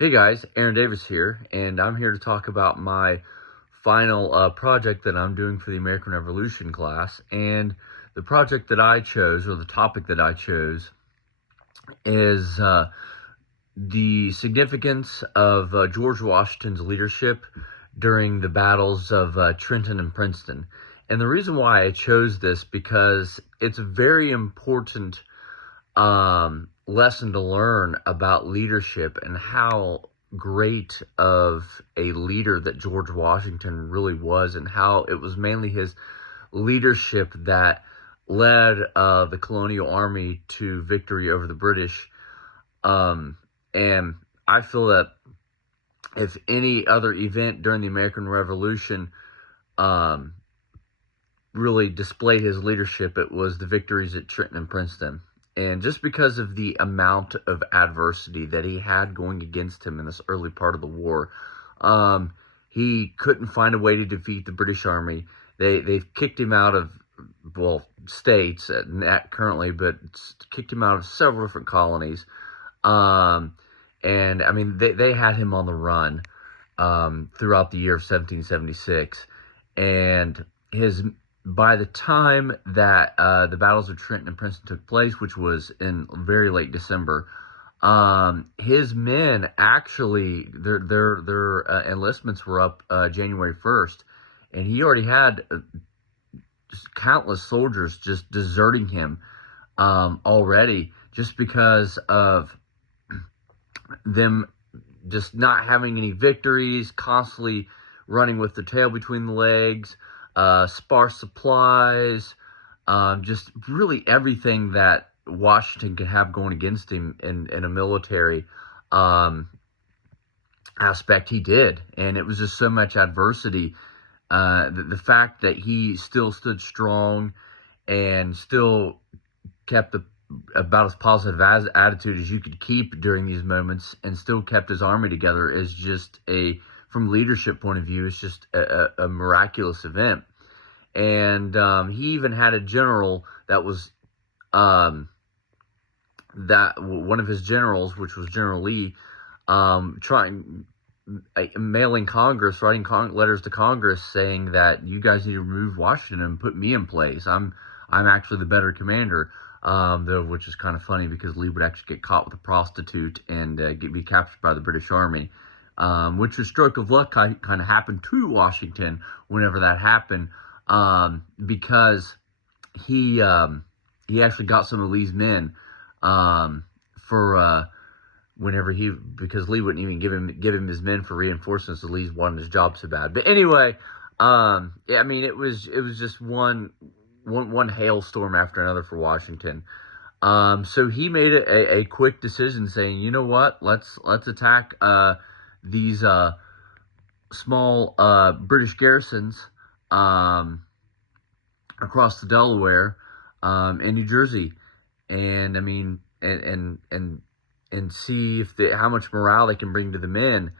Hey guys, Aaron Davis here, and I'm here to talk about my final project that I'm doing for the American Revolution class. And the project that I chose, or the topic that I chose, is the significance of George Washington's leadership during the battles of Trenton and Princeton. And the reason why I chose this, because it's a very important lesson to learn about leadership and how great of a leader that George Washington really was, and how it was mainly his leadership that led the colonial army to victory over the British. And I feel that if any other event during the American Revolution really displayed his leadership, it was the victories at Trenton and Princeton. And just because of the amount of adversity that he had going against him in this early part of the war, he couldn't find a way to defeat the British Army. They've kicked him out of, well, states currently, but kicked him out of several different colonies. And I mean, they had him on the run throughout the year of 1776. And by the time that the battles of Trenton and Princeton took place, which was in very late December, his men actually, their enlistments were up January 1st, and he already had countless soldiers just deserting him already, just because of them just not having any victories, constantly running with their tail between the legs, sparse supplies, just really everything that Washington could have going against him in a military aspect, he did. And it was just so much adversity. The fact that he still stood strong and still kept about as positive attitude as you could keep during these moments, and still kept his army together, is just from a leadership point of view, it's just a miraculous event. And he even had a general that was that one of his generals, which was General Lee, mailing Congress, writing letters to Congress saying that you guys need to remove Washington and put me in place. I'm actually the better commander. Which is kind of funny, because Lee would actually get caught with a prostitute and be captured by the British Army, which was stroke of luck kind of happened to Washington whenever that happened, because he actually got some of Lee's men because Lee wouldn't even give him his men for reinforcements, so Lee wanted his job so bad. But anyway, yeah, I mean, it was just one hailstorm after another for Washington. So he made a quick decision, saying, you know what, let's attack these small British garrisons across the Delaware and New Jersey, and I mean, and see how much morale they can bring to the men.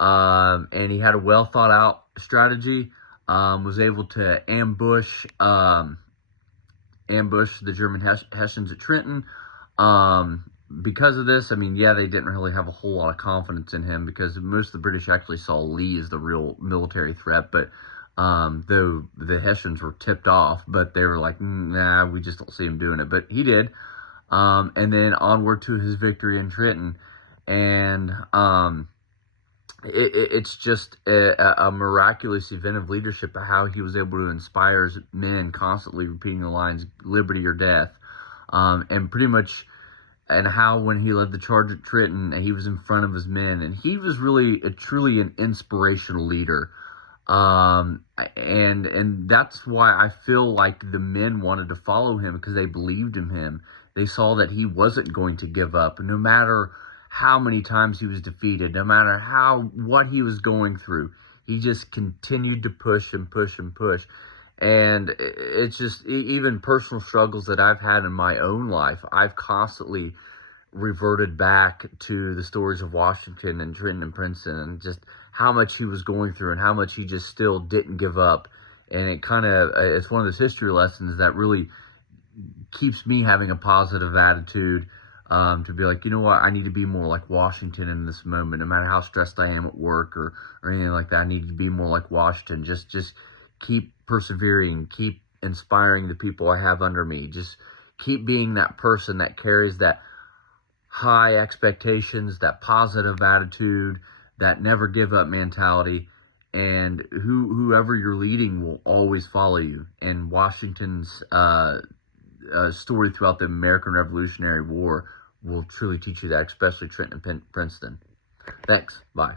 And he had a well thought out strategy. Was able to ambush the German Hessians at Trenton. Because of this, I mean, yeah, they didn't really have a whole lot of confidence in him, because most of the British actually saw Lee as the real military threat. But though the Hessians were tipped off, but they were like, nah, we just don't see him doing it. But he did. And then onward to his victory in Trenton. And it's just a miraculous event of leadership, of how he was able to inspire his men, constantly repeating the lines, liberty or death. And pretty much, and how when he led the charge at Trenton, he was in front of his men, and he was really truly an inspirational leader. And that's why I feel like the men wanted to follow him, because they believed in him. They saw that he wasn't going to give up, no matter how many times he was defeated, no matter what he was going through. He just continued to push and push and push. And it's just, even personal struggles that I've had in my own life, I've constantly reverted back to the stories of Washington and Trenton and Princeton, and just how much he was going through and how much he just still didn't give up. And it's one of those history lessons that really keeps me having a positive attitude to be like, you know what, I need to be more like Washington in this moment, no matter how stressed I am at work or anything like that. I need to be more like Washington. Just keep persevering, keep inspiring the people I have under me. Just keep being that person that carries that high expectations, that positive attitude, that never give up mentality, and whoever you're leading will always follow you. And Washington's story throughout the American Revolutionary War will truly teach you that, especially Trenton and Princeton. Thanks. Bye.